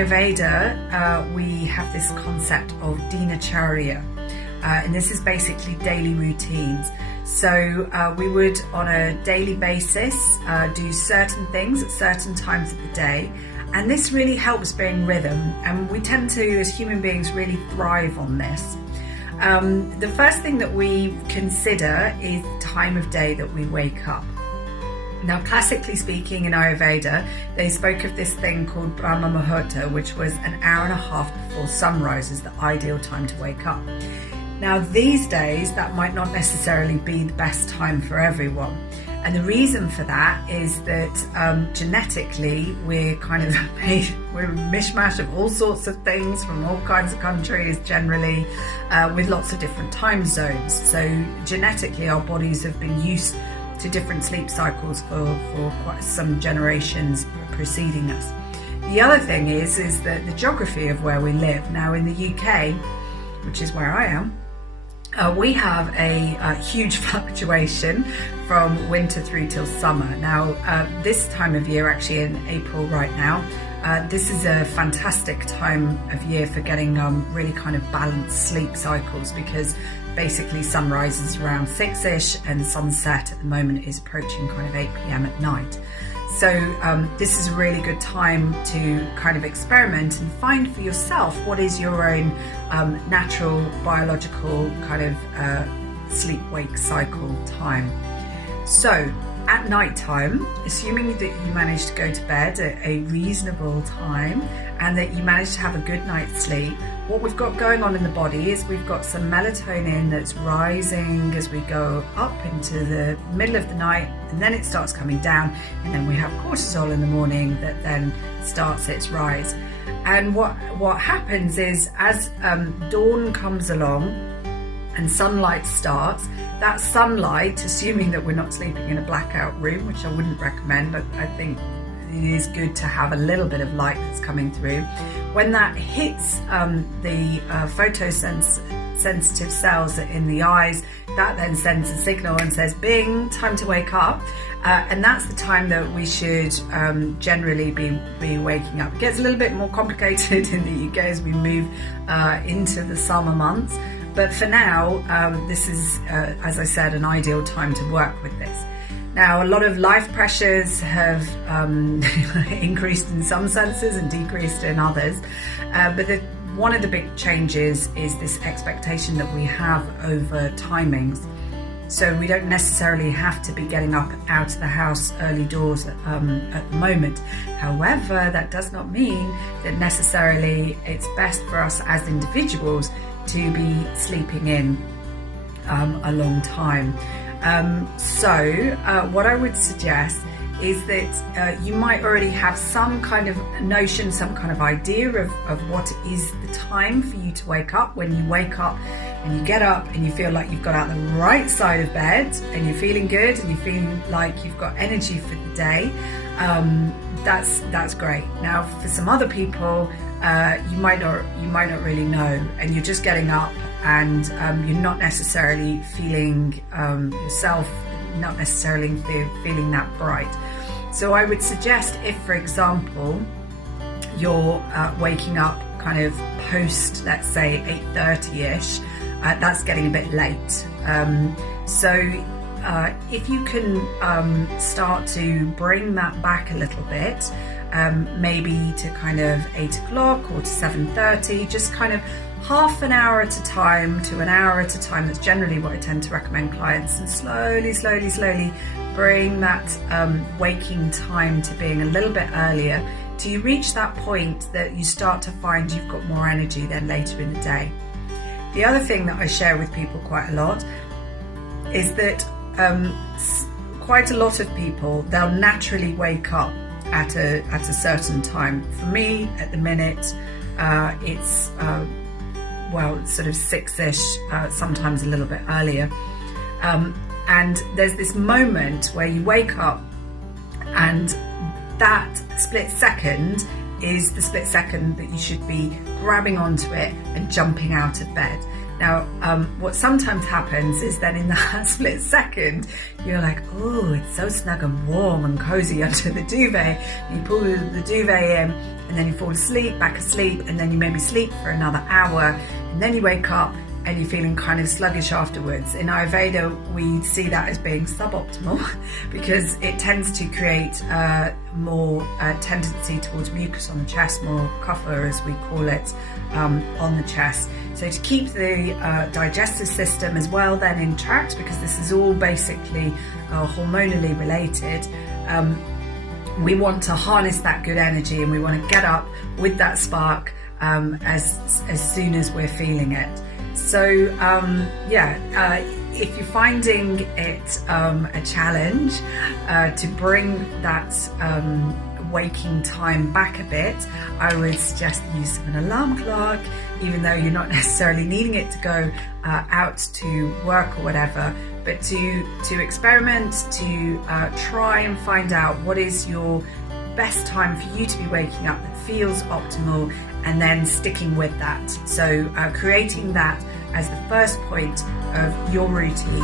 Ayurveda, we have this concept of Dinacharya, and this is basically daily routines. So we would, on a daily basis, do certain things at certain times of the day, and this really helps bring rhythm, and we tend to, as human beings, really thrive on this. The first thing that we consider is the time of day that we wake up. Now, classically speaking, in Ayurveda, they spoke of this thing called Brahmamuhurta, which was an hour and a half before sunrise is the ideal time to wake up. Now, these days, that might not necessarily be the best time for everyone. And the reason for that is that genetically, we're kind of we're a mishmash of all sorts of things from all kinds of countries, generally, with lots of different time zones. So genetically, our bodies have been used to different sleep cycles for quite some generations preceding us. The other thing is that the geography of where we live. Now, in the UK, which is where I am, we have a huge fluctuation from winter through till summer. Now, this time of year, actually in April right now, this is a fantastic time of year for getting really kind of balanced sleep cycles, because basically sunrise is around 6ish and sunset at the moment is approaching kind of 8 p.m. at night. So this is a really good time to kind of experiment and find for yourself what is your own natural biological kind of sleep-wake cycle time. So at night time, assuming that you manage to go to bed at a reasonable time and that you manage to have a good night's sleep, what we've got going on in the body is we've got some melatonin that's rising as we go up into the middle of the night, and then it starts coming down, and then we have cortisol in the morning that then starts its rise. And what happens is, as dawn comes along and sunlight starts, that sunlight, assuming that we're not sleeping in a blackout room, which I wouldn't recommend, I think it is good to have a little bit of light that's coming through. When that hits the photosensitive cells in the eyes, that then sends a signal and says, bing, time to wake up. And that's the time that we should generally be waking up. It gets a little bit more complicated in the UK as we move into the summer months. But for now, this is, as I said, an ideal time to work with this. Now, a lot of life pressures have increased in some senses and decreased in others. But one of the big changes is this expectation that we have over timings. So we don't necessarily have to be getting up out of the house early doors at the moment. However, that does not mean that necessarily it's best for us as individuals to be sleeping in a long time. So what I would suggest is that you might already have some kind of notion, some kind of idea of what is the time for you to wake up. When you wake up and you get up and you feel like you've got out the right side of bed and you're feeling good and you're feeling like you've got energy for the day, that's great. Now, for some other people, you might not really know, and you're just getting up and you're not necessarily feeling yourself, not necessarily feeling that bright. So I would suggest, if for example you're waking up kind of post, let's say 8:30ish, that's getting a bit late. So if you can start to bring that back a little bit, maybe to kind of 8 o'clock or to 7:30, just kind of half an hour at a time to an hour at a time. That's generally what I tend to recommend clients, and slowly bring that waking time to being a little bit earlier, till you reach that point that you start to find you've got more energy then later in the day. The other thing that I share with people quite a lot is that quite a lot of people, they'll naturally wake up at a certain time. For me, at the minute, it's sort of 6ish, sometimes a little bit earlier. And there's this moment where you wake up, and that split second is the split second that you should be grabbing onto it and jumping out of bed. Now, what sometimes happens is then in that split second, you're like, oh, it's so snug and warm and cozy under the duvet. And you pull the duvet in, and then you fall asleep, back asleep, and then you maybe sleep for another hour, and then you wake up and you're feeling kind of sluggish afterwards. In Ayurveda, we see that as being suboptimal because it tends to create more tendency towards mucus on the chest, more kapha as we call it, on the chest. So to keep the digestive system as well then intact, because this is all basically hormonally related, we want to harness that good energy, and we want to get up with that spark as soon as we're feeling it. So if you're finding it a challenge to bring that waking time back a bit, I would suggest the use of an alarm clock, even though you're not necessarily needing it to go out to work or whatever, but to experiment, to try and find out what is your best time for you to be waking up that feels optimal, and then sticking with that. So creating that as the first point of your routine